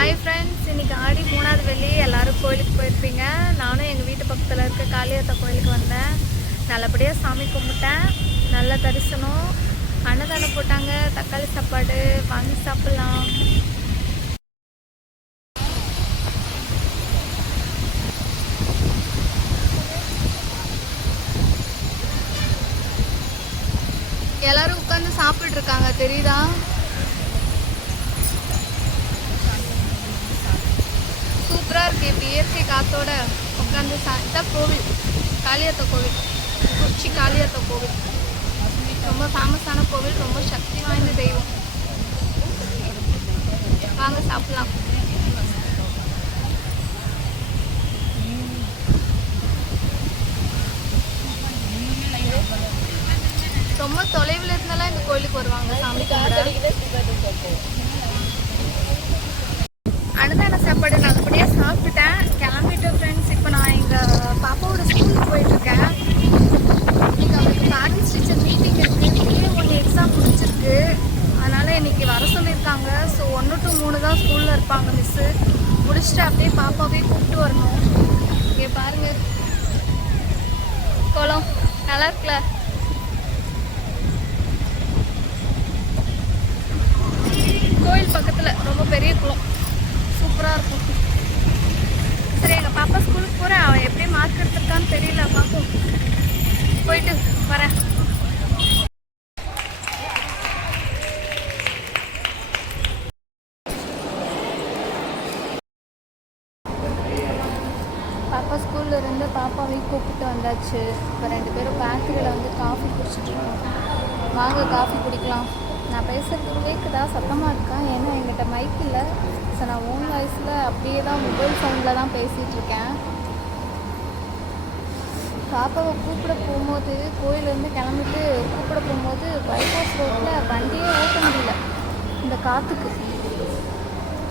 Hi friends, இன்றைக்கி ஆடி 3வது வெள்ளி. எல்லோரும் கோயிலுக்கு போயிருப்பீங்க. நானும் எங்கள் வீட்டு பக்கத்தில் இருக்க காளியாத்தா கோயிலுக்கு வந்தேன். நல்லபடியாக சாமி கும்பிட்டேன். நல்ல தரிசனம். அன்னதானம் போட்டாங்க. தக்காளி சாப்பாடு வாங்கி சாப்பிட்லாம். எல்லோரும் உட்காந்து சாப்பிட்ருக்காங்க, தெரியுதா? சூப்பராக இருக்குது. இப்படி இயற்கை காற்றோட உட்காந்து இதான் கோவில், காளியாத்தா கோவில், குறிச்சி காளியாத்தா கோவில். ரொம்ப ஃபேமஸான கோவில், ரொம்ப சக்தி வாய்ந்த தெய்வம். வாங்க சாப்பிட்லாம். ரொம்ப தொலைவில் இருந்தாலும் இந்த கோயிலுக்கு வருவாங்க சாமி கும்பிட. அன்னதான சாப்பாடு நல்லபடியாக சாப்பிட்டுட்டேன். கிளம்பிட்டேன் ஃப்ரெண்ட்ஸ். இப்போ நான் எங்கள் பாப்பாவோட ஸ்கூலுக்கு போயிட்டுருக்கேன். இன்றைக்கி அவருக்கு ப்ராக்டிஸ் டீச்சர் மீட்டிங் இருக்குது. PA1 exam முடிச்சிருக்கு. அதனால் இன்றைக்கி வர சொல்லியிருக்காங்க. ஸோ 1 to 3 தான் ஸ்கூலில் இருப்பாங்க மிஸ்ஸு. முடிச்சுட்டு அப்படியே பாப்பாவே கூப்பிட்டு வரணும். இங்கே பாருங்கள், குளம் நல்லா இருக்குல்ல? கோயில் பக்கத்தில் ரொம்ப பெரிய குளம், சூப்பராக இருக்கும். சரி, எங்கள் பாப்பா ஸ்கூலுக்கு போகிறேன். அவன் எப்படி மார்க் எடுத்திருக்கான்னு தெரியல, பார்ப்போம். போயிட்டு வரேன். பாப்பா ஸ்கூலில் இருந்து பாப்பாவையும் கூப்பிட்டு வந்தாச்சு. இப்போ 2 பேரும் பேக்கரியில் வந்து காஃபி குடிச்சிட்ருக்கோம். வாங்க காஃபி குடிக்கலாம். நான் பேசுகிறது கேட்குதா? சத்தமாக இருக்கா? ஏன்னா என்கிட்ட மைக் இல்லை. ஸோ நான் ஓன் வாய்ஸில் அப்படியே தான் மொபைல் ஃபோனில் தான் பேசிகிட்ருக்கேன். பாப்பாவை கூப்பிட போகும்போது, கோயிலேருந்து கிளம்பிட்டு கூப்பிட போகும்போது பைபாஸ் ரோட்டில் வண்டியே ஓட்ட முடியல. இந்த காற்றுக்கு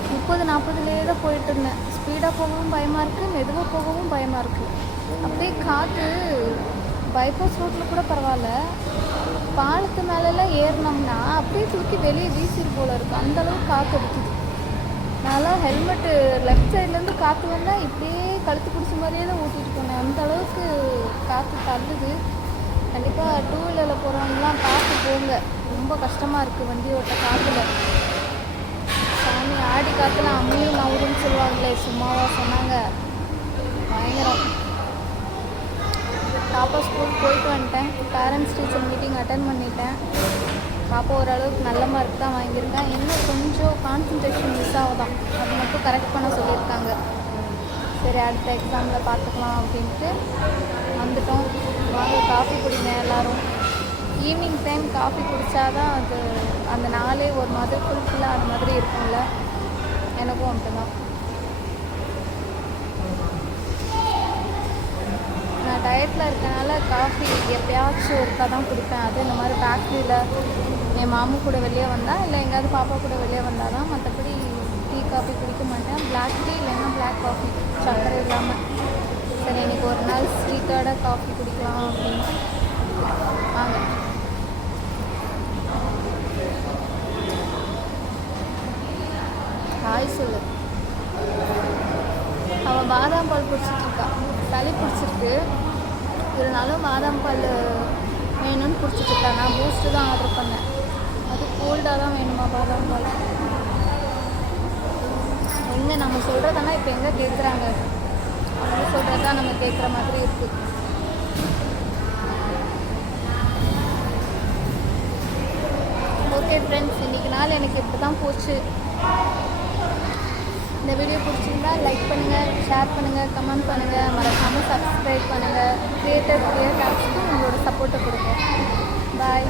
30-40லேயே தான் போயிட்டு இருந்தேன். ஸ்பீடாக போகவும் பயமாக இருக்குது, மெதுவாக போகவும் பயமாக இருக்குது. அப்படியே காற்று பைபாஸ் ரோட்டில் கூட பரவாயில்ல, பாலத்து மேலெல்லாம் ஏறினோம்னா அப்படியே தூக்கி வெளியே வீசிட்டு போல இருக்குது. அந்தளவுக்கு காற்று அடிக்குது. நான்லாம் ஹெல்மெட்டு லெஃப்ட் சைட்லேருந்து காற்று வந்தால் இப்படியே கழுத்து பிடிச்ச மாதிரியே தான் ஊற்றிட்டு போனேன். அந்த அளவுக்கு காற்று தள்ளுது. கண்டிப்பாக 2 வீலரில் போகிறவங்களாம் பார்த்து போங்க. ரொம்ப கஷ்டமாக இருக்குது வண்டி ஓட்ட காற்றுல. சாமி ஆடி காற்றுல அம்மியும் நவுருன்னு சொல்லுவாங்களே, சும்மாவா சொன்னாங்க? பயங்கரம். பாப்பா ஸ்கூல் போயிட்டு வந்துட்டேன். பேரண்ட்ஸ் டீச்சர் மீட்டிங் அட்டன் பண்ணிட்டேன். பாப்பா ஓரளவுக்கு நல்ல மார்க் தான் வாங்கியிருக்கேன். இன்னும் கொஞ்சம் கான்சன்ட்ரேஷன் மிஸ் ஆகுதான், அது மட்டும் கரெக்ட் பண்ண சொல்லியிருக்காங்க. சரி, அடுத்த எக்ஸாமில் பார்த்துக்கலாம் அப்படின்ட்டு வந்துட்டோம். வாங்க காஃபி குடிங்க எல்லோரும். ஈவினிங் டைம் காஃபி குடித்தாதான் அது அந்த நாளே ஒரு மாதிரி ஃபுல்ஃபில்லாக அந்த மாதிரி இருக்கும்ல. எனக்கும் அப்படிதான். நான் டயட்டில் இருக்கனால காஃபி எப்போயாச்சும் ஒருக்கா தான் குடிப்பேன். அது இந்த மாதிரி ஃபேக்ட்ரியில் என் மாமு கூட வெளியே வந்தால், இல்லை எங்கேயாவது பாப்பா கூட வெளியே வந்தால் தான். மற்றபடி டீ காஃபி குடிக்க மாட்டேன். பிளாக் டீ இல்லைன்னா பிளாக் காஃபி, சக்கரை இல்லாமல். சரி, இன்றைக்கி ஒரு நாள் ஸ்வீட்டோட காஃபி குடிக்கலாம் அப்படின்னு வாங்க. ஹாய் சொல்லு. அவன் பாதாம் பால் குடிச்சிட்ருக்கான். சளி பிடிச்சிருக்கு, இருந்தாலும் பாதாம் பால் வேணும்னு குடிச்சிட்ருக்கா. நான் பூஸ்ட்டு தான் ஆர்டர் பண்ணேன். அது கோல்டாக தான் வேணுமா பாதாம் பால்? எங்கே நம்ம சொல்கிறதெல்லாம் இப்போ எங்கே கேட்குறாங்க? அவங்க சொல்கிறது தான் நம்ம கேட்குற மாதிரி இருக்குது. ஓகே ஃப்ரெண்ட்ஸ், இன்றைக்கி நாள் எனக்கு இப்படி தான் போச்சு. இந்த வீடியோ பிடிச்சிருந்தா லைக் பண்ணுங்கள், ஷேர் பண்ணுங்கள், கமெண்ட் பண்ணுங்கள், மறக்காமல் சப்ஸ்கிரைப் பண்ணுங்கள். கிரியேட்டர்ஸ்க்கு உங்களோட சப்போர்ட்டை கொடுங்க. பாய்.